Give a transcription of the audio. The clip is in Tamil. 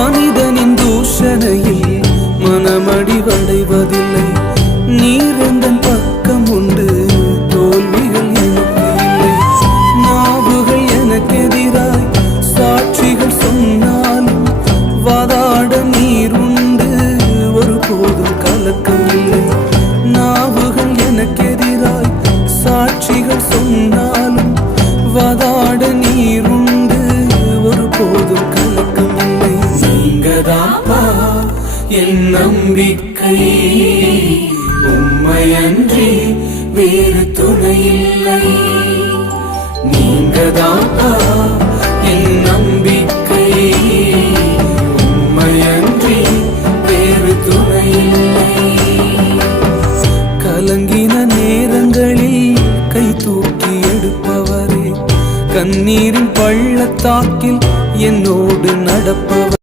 மனிதனின் தூஷணையில் மனமடிவடைவதில்லை. நீரெந்தன் பக்கம் உண்டு, தோல்விகள் எனக்கு இல்லை. நாவுகள் எனக்கெதிராய் சாட்சிகள் சொன்னாலும் வாதாட நீர் உண்டு, ஒருபோதும் கலக்கம் இல்லை. நாவுகள் எனக்கெதிராய் சாட்சிகள் சொன்னாலும் வாதாட நீர் உண்டு, ஒருபோதும் கலக்கம் இல்லை. நீங்கதாப்பா என் நம்பிக்கை, உம்மையன்றி வேறு துணையில்லை. நீங்கதாப்பா என் நம்பிக்கை, உம்மையன்றி வேறு துணையில்லை. கலங்கின நேரங்களில் கை தூக்கி எடுப்பவரே, கண்ணீரின் பள்ளத்தாக்கில் என்னோடு நடப்பவர்.